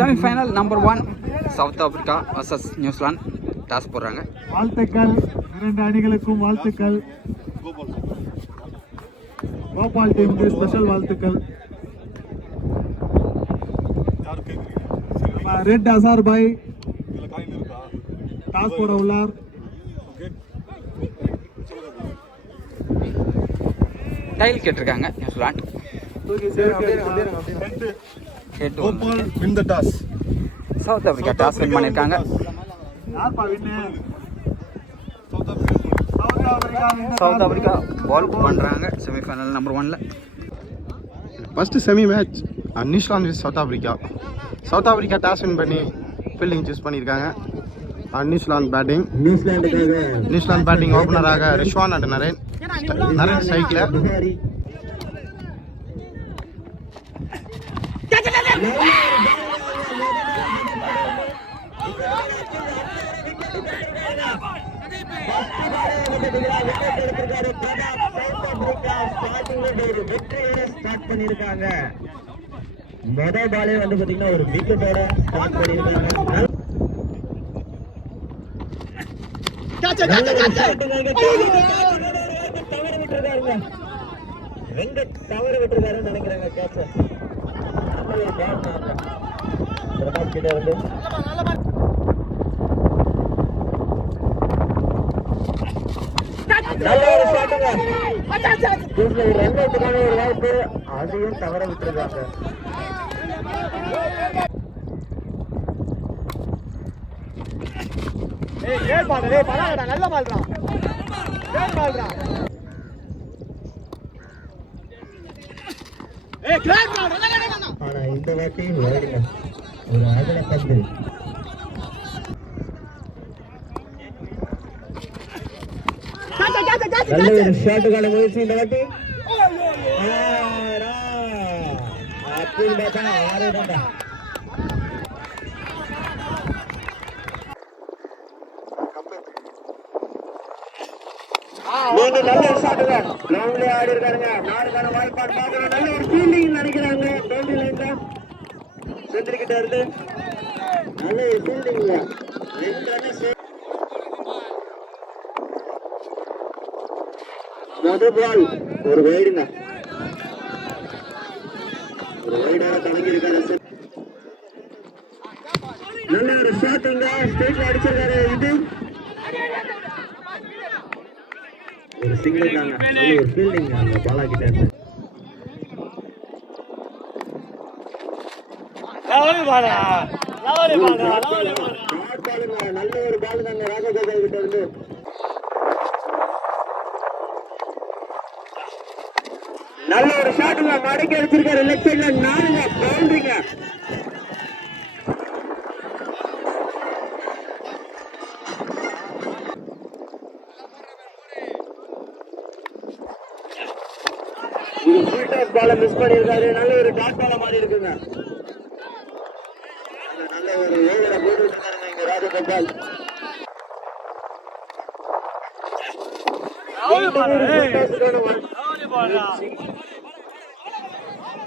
Semi-final number 1 south Africa vs New Zealand toss போடுறாங்க. வாழ்த்துக்கள் இரண்டு அணிகளுக்கும் வாழ்த்துக்கள். கோபால் டீமுக்கு ஸ்பெஷல் வாழ்த்துக்கள். ரெட் அசார் பாய் டாஸ் போட உள்ளார். டைல் கேட்டிருக்காங்க New Zealand. South Africa toss win பண்ணியிருக்காங்க. சவுத் ஆப்பிரிக்கா பால் பண்ணுறாங்க semifinal number 1. First semi match New Zealand with South Africa. South Africa toss win பண்ணி ஃபீல்டிங் சூஸ் பண்ணியிருக்காங்க. New Zealand batting. நியூசிலாந்து பேட்டிங் ஓப்பனராக Rizwan and Naren சைக்கிள். முதல் பாலே வந்து பாத்தீங்கன்னா ஒரு விக்கெட்டோட ஸ்டார்ட் பண்ணிருக்காங்க. தவறு விட்டுருக்காருன்னு நினைக்கிறாங்க. கேட்ச பிரகாஷ் கிட்ட இருந்து நல்ல ஒரு ஷாட்டுங்க. ஒரு ரன் அவுட்டுக்கான ஒரு வாய்ப்பு, அதையும் தவற விட்டுருக்காங்க. ஆனா இந்த வாட்டி ஓடுங்க ஒரு அகல பந்து. நல்ல ஒரு ஷாட்டுக்கான முயற்சி இந்த வாட்டி. அப்படின்னு பார்த்தா 6 தான். நீங்க நல்ல ஒரு ஷாட்டுங்க. கிரவுண்ட்லயே ஆடி இருக்காருங்க. நாளுக்கான வாய்ப்பாடு பார்க்கணும். நல்ல ஒரு ஃபீல்டிங் நினைக்கிறாங்க. பவுண்டரி லைன் தான் செஞ்சிருக்கிட்ட இருந்து நல்ல ஒரு ஃபீல்டிங். 2 ரன். முதல் பால் ஒரு வைடுங்க. ஒரு வைடாக தொடங்கி இருக்காரு. நல்ல ஒரு ஷாட்டுங்க. ஸ்ட்ரைட்ல அடிச்சிருக்காரு. இது ஒரு சிங்கிள் தாங்க. நல்ல ஒரு ஃபீல்டிங் அந்த பாலா கிட்ட இருந்து. நல்ல ஒரு பால் தாங்க ராஜகோபால் கிட்ட இருந்து. நல்ல ஒரு ஷாட்டுங்க. மடக்கி அடிச்சிருக்காரு லெஃப்ட் சைட்ல. 4 பவுண்டரிங்க. பால மிஸ் பண்ணிருக்காரு. நல்ல ஒரு டாட் பால மாதிரி இருக்குங்க. நல்ல ஒரு ஓவர போட்டு இருக்காருங்க இங்க ராஜகோபால்.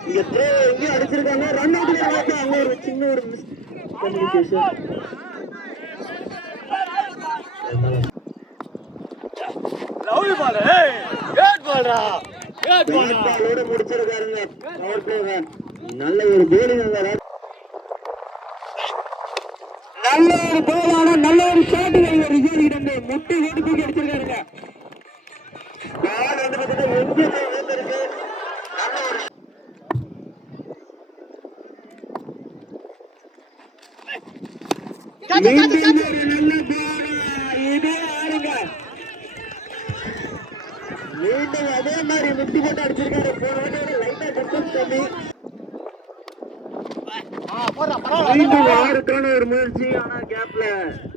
இங்க த்ரோ எங்க அடிச்சிருக்காங்க. ரன் அவுட் அங்க ஒரு சின்ன ஒரு மிஸ் கம்யூனிகேஷன். லவ்லி பால். ஏய் குட் பால்டா. பாலோட முடிச்சிருக்காருங்க. பவர் பிளேங்க. நல்ல ஒரு போலிங். நல்ல ஒரு போலான நல்ல ஒரு ஷாட் ரிசர்வ் கிட்ட முட்டி ஓடி தூக்கி அடிச்சிருக்காருங்க. பால் வந்து பார்த்தா எங்க விழுந்திருக்கு. நல்ல ஒரு நல்ல பால். இதே ஆடுங்க. மீண்டும் அதே மாதிரி முட்டி போட்டு அடிச்சிருக்காரு. போன லைட்டா டிஸ்டன்ஸ் கம்மி. மீண்டும் ஆறுக்கான ஒரு முயற்சி. ஆனா கேப்ல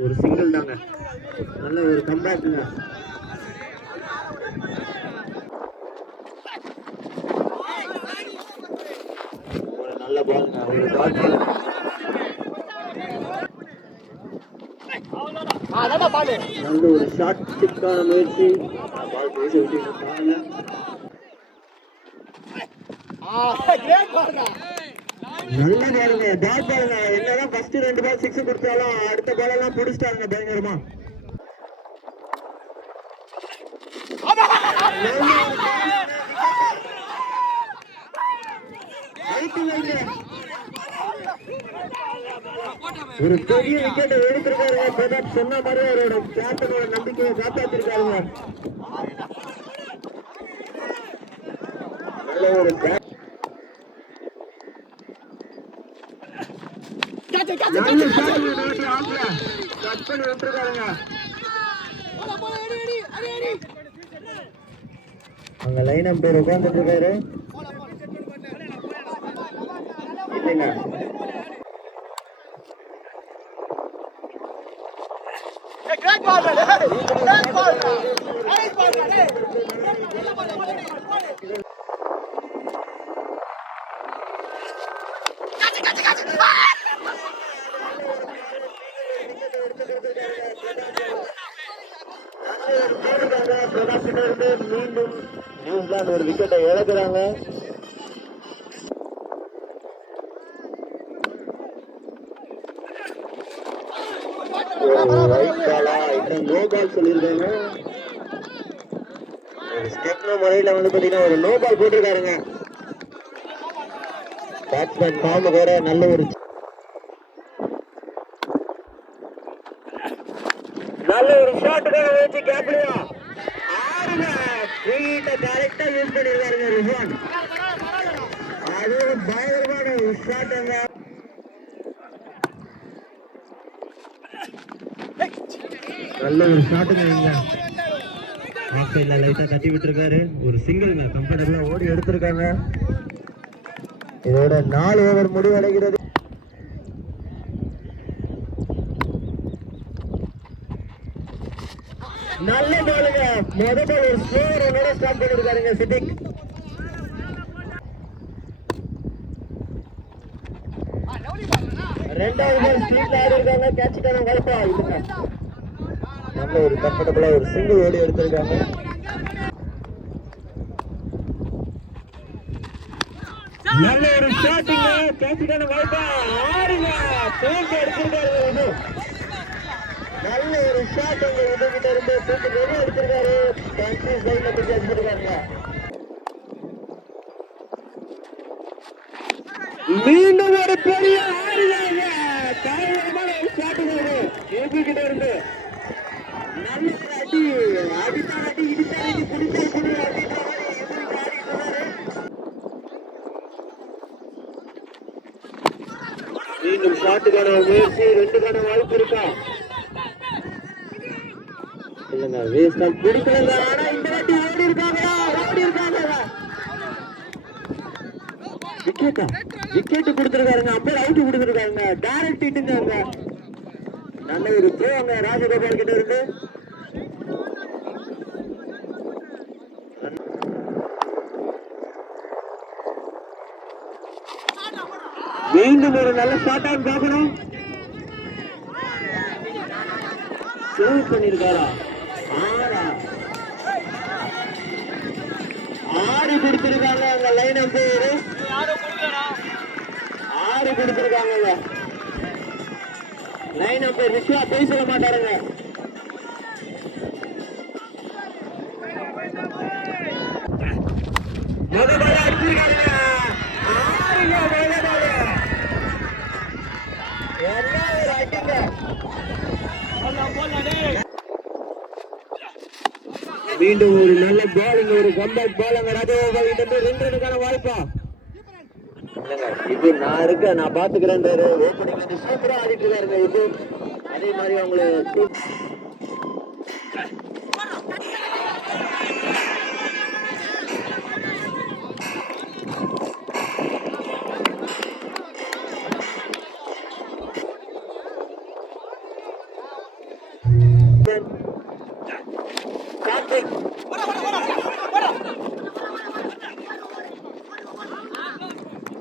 ஒரு சிங்கிள் தாங்க. நல்ல ஒரு கம்பேக்குங்க. ஒரு நல்ல பால். ஒரு டாட் பால். நல்ல ஒரு ஷார்ட் ஸ்டிக்கான முயற்சி. பால் பேசி விட்டு நல்ல நேரங்க பேட் பாருங்க. என்னதான் ஃபர்ஸ்ட் 2 பால் 6 கொடுத்தாலும் அடுத்த பால் எல்லாம் புடிச்சிட்டாங்க பயங்கரமா. ஒரு பெரிய விக்கெட்டை எடுத்திருக்காருங்க பிரதாப். சொன்ன மாதிரி அவரோட கேப்டனோட நம்பிக்கையை காப்பாத்திருக்காருங்க. நல்ல ஒரு கட் பண்ணி விட்டுருக்காருங்க. அங்க லைன் அம்பையர் உட்கார்ந்துட்டு இருக்காரு இல்லைங்க. மீண்டும் நியூசிலாந்து ஒரு விக்கெட்டை இழக்கிறாங்க. நோ பால் சொல்லியிருக்காங்க. முறையில வந்து பாத்தீங்கன்னா ஒரு நோ பால் போட்டிருக்காருங்க. பேட்ஸ்மேன் ஃபார்ம் வேற நல்ல ஒரு ஷாட்டுக்காக வச்சு கேப்லியா ஆறுங்க ஸ்வீட்டை கரெக்டா யூஸ் பண்ணிருக்காருங்க ரிஸ்வான். அது ஒரு பயங்கரமான ஒரு ஷாட்டுங்க. நல்ல ஒரு ஷாட்டுங்க. ஆஃப் சைட்ல லைட்டா தட்டி விட்டுருக்காரு. ஒரு சிங்கிள்ங்க கம்ஃபர்டபுளா ஓடி எடுத்திருக்காங்க. இதோட 4 ஓவர் முடிவடைகிறது. நல்ல பாலுங்க. முதல் பால் ஒரு ஸ்லோ ரன்னோட ஸ்டார்ட் பண்ணிருக்காருங்க சித்திக். ரெண்டாவது பால் ஸ்பீட்ல ஆடி இருக்காங்க. கேட்சுக்கான வாய்ப்பா இல்லைங்க. நல்ல ஒரு கம்ஃபர்டபுளா ஒரு சிங்கிள் ஓடி எடுத்திருக்காங்க. நல்ல ஒரு ஷாட்டிங்க. கேட்சுக்கான வாய்ப்பா ஆறுங்க தூக்கி எடுத்திருக்காரு. நல்ல ஒரு ஷாட் உங்க இதுகிட்ட இருந்து தூக்கி வெளியே எடுத்திருக்காரு. சைட்ல தூக்கி எடுத்திருக்காங்க. மீண்டும் ஒரு பெரிய ஆறுங்க. பயங்கரமான ஒரு ஷாட்டுங்க கிட்ட இருந்து. நல்ல ஒரு அடி அடித்தான் அடி இடித்தான் அடி குடிச்சா குடி அப்படின்ற மாதிரி எதிர்க்கு ஆடி சொன்னாரு. மீண்டும் ஷாட்டுக்கான முயற்சி. 2க்கான வாய்ப்பு இருக்கா இல்லைங்க. வேஸ்டா பிடிக்கல. ஆனா இந்த வாட்டி ஓடி இருக்காங்க. விக்கெட் கொடுத்திருக்காருங்க. அம்பையர் அவுட் கொடுத்திருக்காங்க. டைரக்ட் ஹிட்டுங்க. நல்ல ஒரு த்ரோ அங்க ராஜகோபால் கிட்ட இருந்து. மீண்டும் ஒரு நல்ல ஷாட் ஆன் பார்க்கணும். சேவ் பண்ணிருக்காரா? ஆறு கொடுத்திருக்காங்க. அங்க லைன் அம்பையர் 6 கொடுத்திருக்காங்க. லைன் அம்பையர் விஸ்வா போய் சொல்ல மாட்டாருங்க. முதல் அடிச்சிருக்காங்க. 6 என்ன ஒரு அடிங்க. மீண்டும் ஒரு நல்ல பாலிங். ஒரு கம்பேக் பால் அங்க ராஜகோபால் கிட்ட இருந்து 2 ரன்னுக்கான வாய்ப்பா இது. நான் இருக்கேன், நான் பாத்துக்கிறேன். ஓப்பனிங் வந்து சூப்பரா ஆடிட்டு இருக்காருங்க. இது அதே மாதிரி அவங்களுக்கு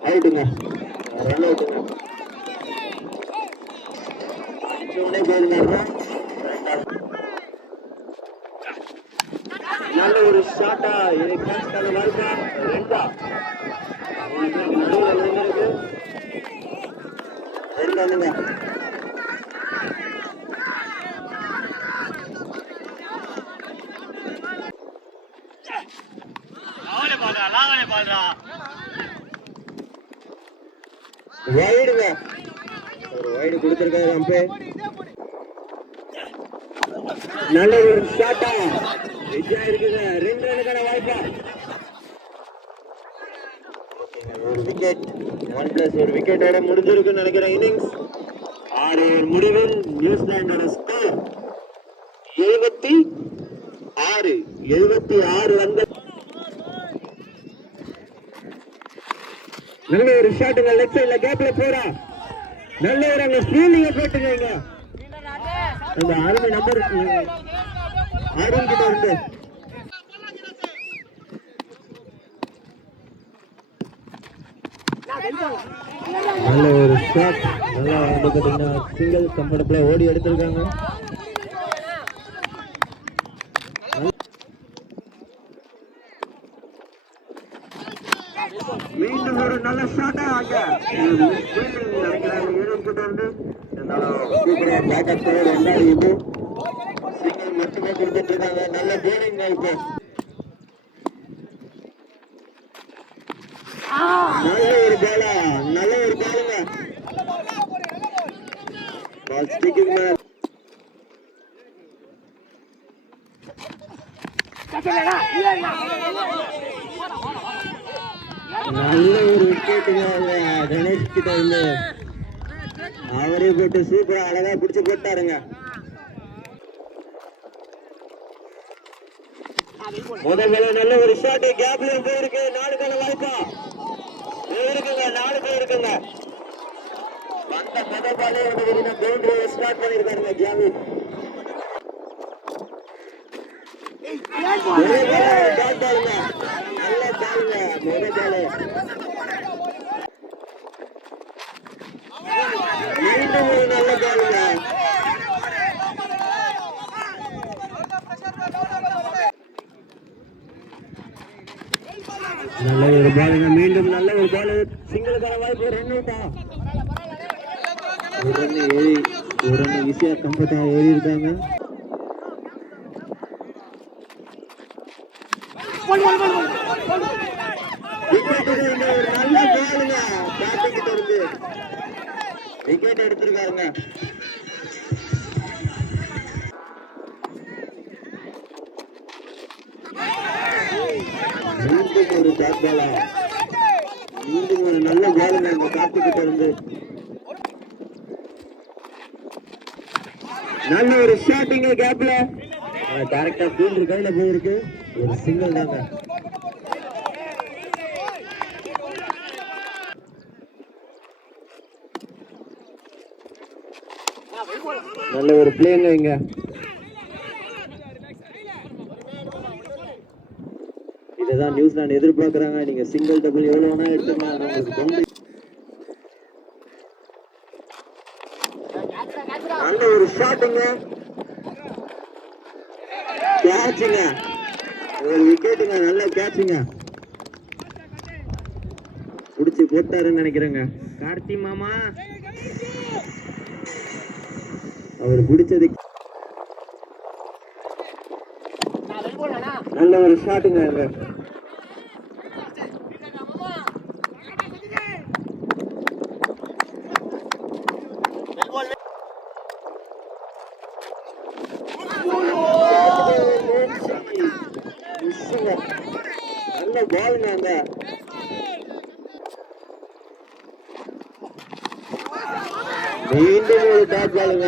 அவுட்டுங்க. ரன் அவுட்டுங்க. நல்ல ஒரு ஷாட்டா இது கேட்ச் வாய்ப்பா 2 நடுவில் இருக்கு. பண்ணுங்க. வைடுங்க, ஒரு வைடு கொடுத்திருக்காரு அம்பே. நல்ல ஒரு ஷாட்டா விஜயா இருக்குங்க. 2 ரனுக்கான வாய்ப்பா. ஒரு விக்கெட், 1+1 விக்கெட்டோட முடிஞ்சிருக்குன்னு நினைக்கிறேன் இன்னிங்ஸ். 6 ஓவர் முடிவில் நியூசிலாண்டோட ஸ்கோர் 76 ரன்கள். நல்ல ஒரு ஷாட்டுங்க, லெஃப்ட் சைட்ல கேப்ல போறா. நல்ல ஒரு அங்க ஃபீல்டிங்க போட்டுங்க. இங்க அந்த அருமை நம்பர் அருண் கிட்ட இருந்து நல்ல ஒரு ஷாட். நல்லா வந்து பாத்தீங்கன்னா சிங்கிள் கம்ஃபர்டபிளா ஓடி எடுத்திருக்காங்க. மீண்டும் ஒரு நல்ல ஷாட்டா ஆக சூப்பரா பேக்கப் ரெண்டாவது இது சிங்கிள் மட்டுமே கொடுத்துட்டு இருக்காங்க. நல்ல போலிங் இப்போ. நல்ல ஒரு பாலா, நல்ல ஒரு பாலுங்க. பால் ஸ்டிக்கிங் மேன். நல்ல ஒரு விக்கெட்டுங்க கணேஷ் கிட்ட இருந்து. அவரே போட்டு சூப்பரா அழகா பிடிச்சு போட்டாருங்க. முதல்ல நல்ல ஒரு ஷாட் கேப்ல போயிருக்கு. 4 கான வாய்ப்பா இருக்குங்க. 4 பேர் இருக்குங்க. வந்த முதல் பாலே வந்து பவுண்டரி ஸ்டார்ட் பண்ணிருக்காருங்க ஜாவி. நல்ல பாலுங்க, முதல் பாலு மீண்டும் ஒரு நல்ல பாலுங்க. நல்ல ஒரு பாலுங்க, மீண்டும் நல்ல ஒரு பாலு. சிங்கிளுக்கான வாய்ப்பு. 2 அவுட்டா. ஒரு ரன் ஈஸியா கம்ஃபர்டா ஏறி இருக்காங்க. நல்ல பாலுங்க, பேட்டிங் கிட்ட இருந்து விக்கெட் எடுத்திருக்காருங்க. மீண்டும் ஒரு டாட் பாலா, மீண்டும் ஒரு நல்ல பாலுங்க இந்த கார்த்திக் கிட்ட இருந்து. நல்ல ஒரு ஷாட்டிங்க கேப்ல கரெக்டா ஃபீல்டர் கையில போயிருக்கு. ஒரு சிங்கிள் தாங்க. நல்ல ஒரு பிளேங்க இங்க. இதுதான் நியூசிலாந்து எதிர்பார்க்கறாங்க. நீங்க சிங்கிள் டபுள் எவ்வளவு வேணா எடுத்துக்கலாம். உங்களுக்கு பவுண்டரி. நல்ல ஒரு ஷாட்டுங்க, கேட்சுங்க, ஒரு விக்கெட்டுங்க. நல்ல கேட்சுங்க, புடிச்சு போட்டாருன்னு நினைக்கிறேங்க கார்த்தி மாமா. அவர் பிடிச்சது. நல்ல ஒரு ஷாட்டுங்க. நல்ல பாலுங்க. அந்த மீண்டும் ஒரு டாட் பாலுங்க.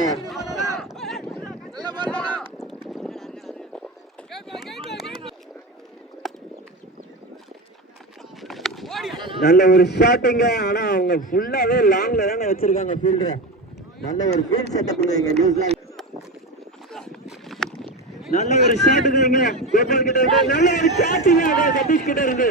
நல்ல ஒரு ஷாட்டுங்க. ஆனா அவங்க ஃபுல்லாவே லாங்ல தானே வச்சிருக்காங்க ஃபீல்டர். நல்ல ஒரு ஃபீல்ட் செட்டப் பண்ணுங்க நியூசிலாந்து. நல்ல ஒரு ஷாட்டுங்க கோபால் கிட்ட இருந்து. நல்ல ஒரு கேட்சுங்க சதீஷ் கிட்ட இருந்து.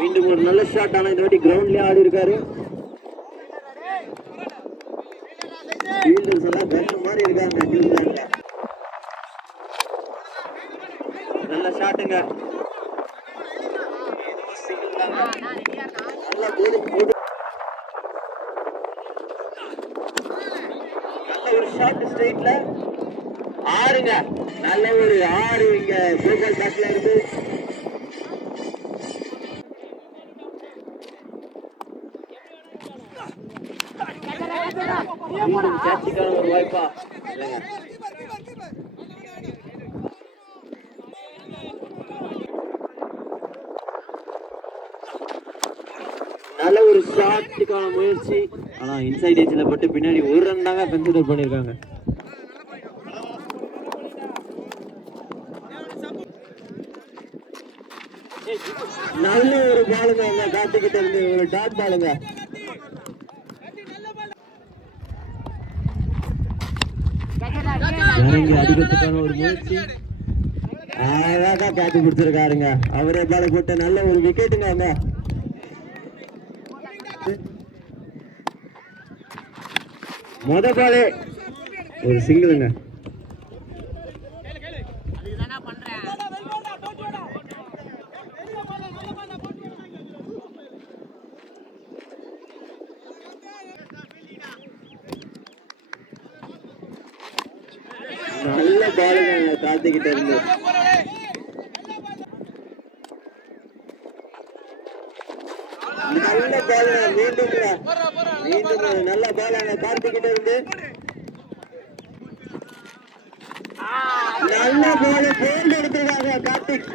மீண்டும் ஒரு நல்ல ஷாட். ஆனா இந்த வாட்டி கிரவுண்ட்லயே ஆடி இருக்காரு. ஃபீல்டர்ஸ் எல்லாம் கண்ணு மாதிரி இருக்காங்க நியூசிலாந்துல. நல்ல ஷாட்டுங்க. நல்ல bowling போட்டு நல்ல ஒரு ஷாட் ஸ்ட்ரைட்ல 6ங்க. நல்ல ஒரு 6 இங்க சூப்பர் ஷாட்ல இருந்து கேட்சிக்கான ஒரு வாய்ப்பா இல்லைங்க. நல்ல ஒரு ஷாட்டுக்கான முயற்சி. ஆனா இன்சைட் ஏஜ்ல பட்டு பின்னாடி ஒரு ரன் தாங்க கன்சிடர் பண்ணிருக்காங்க. நல்ல ஒரு பாலுங்க அந்த கார்த்திகிட்ட இருந்து ஒரு டாட் பாலுங்க. இறங்கி அடிக்கிறதுக்கான ஒரு முயற்சி. அழகா கேட்ச் கொடுத்துருக்காருங்க. அவரே பால போட்ட நல்ல ஒரு விக்கெட்டுங்க. அவங்க முத பாலே ஒரு சிங்கிளுங்க. நல்ல பாலுங்க கார்த்திகிட்ட இருந்து. நல்ல பாலுங்க. மீண்டும் நல்ல பாலுங்க கார்த்திகிட்ட இருந்து. நல்ல பால் போல்ட் எடுத்திருக்காங்க கார்த்திக்.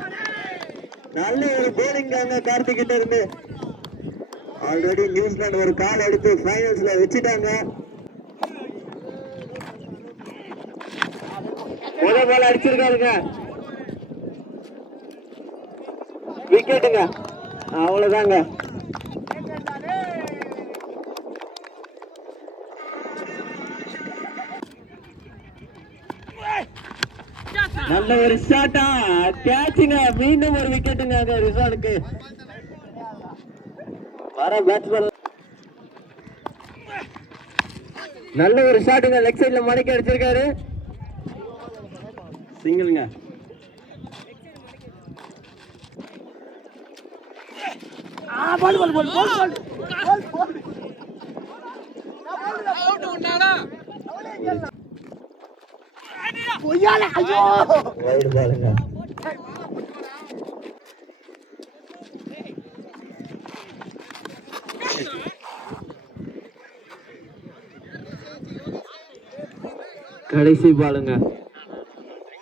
நல்ல ஒரு போலிங்காங்க கார்த்திகிட்ட இருந்து. ஆல்ரெடி நியூசிலாந்து ஒரு கால் எடுத்து ஃபைனல்ஸ்ல வச்சுட்டாங்க. முதல் பால் அடிச்சிருக்காருங்க. விக்கெட்டுங்க. அவ்வளவுதாங்க. நல்ல ஒரு ஷாட்டா கேட்சுங்க. மீண்டும் ஒரு விக்கெட்டுங்க ரிசானுக்கு. வர பேட்ஸ்மேன் நல்ல ஒரு ஷாட்டுங்க. லெக் சைட்ல மடக்கி அடிச்சிருக்காரு. சிங்கிள்ங்க. வைடு பாலுங்க. கடைசி பாலுங்க.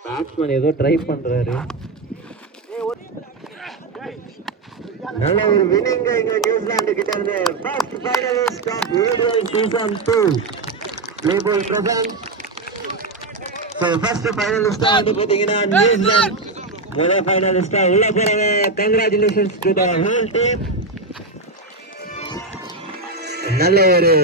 பேட்ஸ்மேன் ஏதோ ட்ரை பண்றாரு. நல்ல ஒரு வினிங் இங்க நியூசிலாந்து கிட்ட இருந்து. First finalist of ATL season 2 play ball present. So first finalist வந்து பாத்தீங்கன்னா நியூசிலாந்து முதல் ஃபைனலிஸ்டா உள்ள போறாங்க. Congratulations to the whole team. நல்ல ஒரு